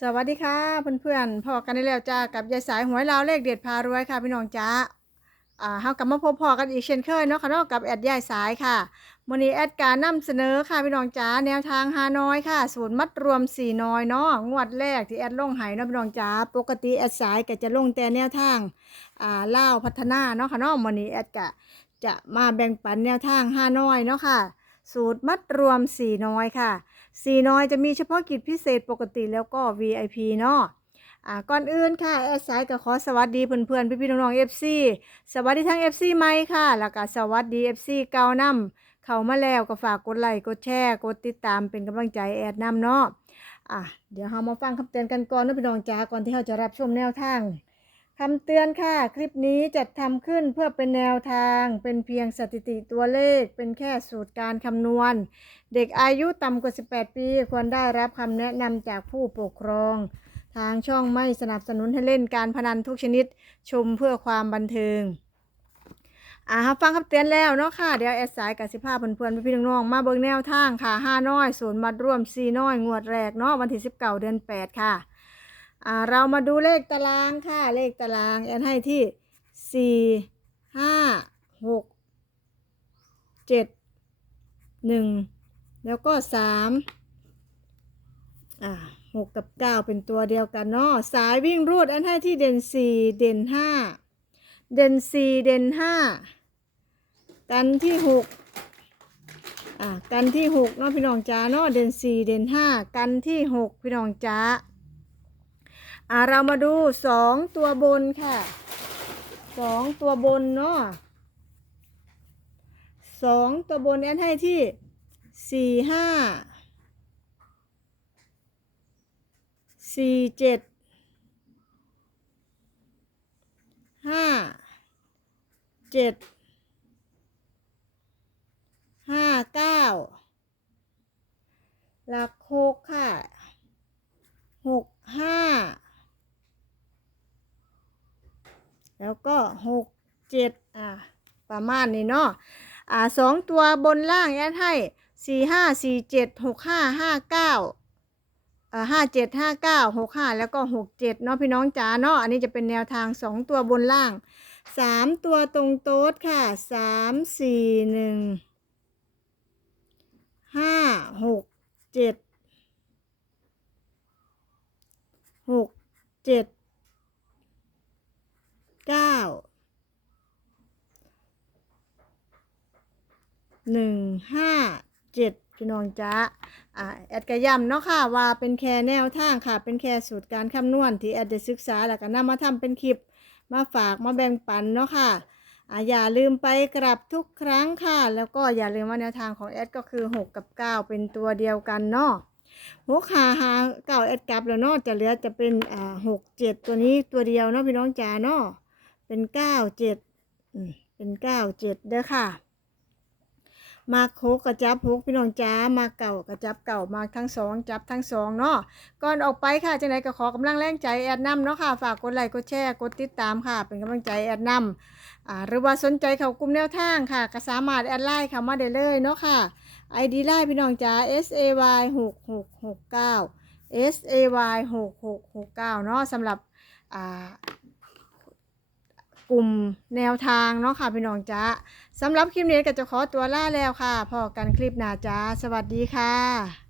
สวัสดีค่ะเพื่อนๆพอกันได้แล้วจ้ากับยายสายหวยลาวเลขเด็ดพารวยค่ะพี่น้องจ้าอ่าเฮากลับมาพบพอกันอีกเช่นเคยเนาะค่ะเนาะกับแอดยายสายค่ะมื้อนี้แอดการนำเสนอค่ะพี่น้องจ้าแนวทางฮานอยค่ะศูนย์มัดรวมสี่น้อยเนาะงวดแรกที่แอดลงให้เนาะพี่น้องจ้าปกติแอดสายก็จะลงแต่แนวทางอ่าลาวพัฒนาเนาะค่ะเนาะมื้อนี้แอดก็จะมาแบ่งปันแนวทางฮานอยเนาะค่ะ สูตรมัดรวมสี่น้อยค่ะสี่น้อยจะมีเฉพาะกิจพิเศษปกติแล้วก็ VIP เนาะอ่าก่อนอื่นค่ะแอดสายก็ขอสวัสดีเพื่อนๆพี่ๆน้องๆ FC สวัสดีทั้ง FC ใหม่ค่ะ แล้วก็สวัสดี FC เก่านำเข้ามาแล้วก็ฝากกดไลค์กดแชร์กดติดตามเป็นกำลังใจแอดนำเนาะอะเดี๋ยวเรามาฟังคำเตือนกันก่อนนะพี่น้องจ๋าก่อนที่เราจะรับชมแนวทาง คำเตือนค่ะ คลิปนี้จัดทำขึ้นเพื่อเป็นแนวทาง เป็นเพียงสถิติตัวเลข เป็นแค่สูตรการคำนวณ เด็กอายุต่ำกว่า 18 ปี ควรได้รับคำแนะนำจากผู้ปกครอง ทางช่องไม่สนับสนุนให้เล่นการพนันทุกชนิด ชมเพื่อความบันเทิง อ่าฟังคำเตือนแล้วเนาะค่ะ เดี๋ยวแอดสายกับสิภาพเพื่อนๆพี่ๆน้องๆมาเบิ่งแนวทางค่ะห้าน้อยศูนย์มัดร่วมสี่น้อยงวดแรกเนาะวันที่19เดือน8 ค่ะ เรามาดูเลขตารางค่ะ เลขตารางแอนให้ที่สี่ห้าหกเจ็ดหนึ่งแล้วก็สามอ่าหกกับเก้าเป็นตัวเดียวกันเนาะสายวิ่งรูดแอนให้ที่เด่นสี่เด่นห้าเด่นสี่เด่นห้ากันที่หกอ่ากันที่หกเนาะพี่น้องจ้าเนาะเด่นสี่เด่นห้ากันที่หกพี่น้องจ้า อ่าเรามาดูสองตัวบนค่ะสองตัวบนเนาะสองตัวบนแอนให้ที่สี่ห้าสี่เจ็ดห้าเจ็ดห้าเก้าหลักหกค่ะหกห้า แล้วก็หกเจ็ดอ่าประมาณนี้เนาะอ่าสองตัวบนล่างแอดให้สี่ห้าสี่เจ็ดหกห้าห้าเก้าอ่าห้าเจ็ดห้าเก้าหกห้าแล้วก็หกเจ็ดเนาะพี่น้องจ๋าเนาะอันนี้จะเป็นแนวทางสองตัวบนล่างสามตัวตรงโต๊ดค่ะสามสี่หนึ่งห้าหกเจ็ดหกเจ็ด เก้าหนึ่งห้าเจ็ดพี่น้องจ้าอ่าแอดกระยำเนาะค่ะว่าเป็นแค่แนวทางค่ะ เป็นแค่สูตรการคำนวณที่แอดได้ศึกษาแล้วก็นำมาทำเป็นคลิปมาฝากมาแบ่งปันเนาะค่ะอ่าอย่าลืมไปกลับทุกครั้งค่ะ แล้วก็อย่าลืมว่าแนวทางของแอดก็คือ 6 กับ 9 เป็นตัวเดียวกันเนาะหกหาหาเก้าเอ็ดกลับแล้วเนาะจะเหลือจะเป็นอ่าหกเจ็ดตัวนี้ตัวเดียวเนาะพี่น้องจ๋าเนาะ เป็นเก้าเจ็ดเป็นเก้าเจ็ดเด้อค่ะ มาโคกกระจับหกพี่น้องจ๋ามาเก่ากระจับเก่ามาทั้งสองจับทั้งสองเนาะก่อนออกไปค่ะจังไหนก็ขอกำลังแรงใจแอดนำเนาะค่ะฝากกดไลค์กดแชร์กดติดตามค่ะ เป็นกำลังใจแอดนำอ่าหรือว่าสนใจเข้ากลุ่มแนวทางค่ะก็สามารถแอดไลน์เข้ามาได้เลยเนาะค่ะ ID ไลน์พี่น้องจ๋า S A Y หกหกหกเก้า S A Y หกหกหกเก้าเนาะสำหรับอ่า กลุ่มแนวทางเนาะค่ะพี่น้องจ้าสำหรับคลิปนี้ก็จะขอตัวล่าแล้วค่ะพอกันคลิปหน้าจ้า สวัสดีค่ะ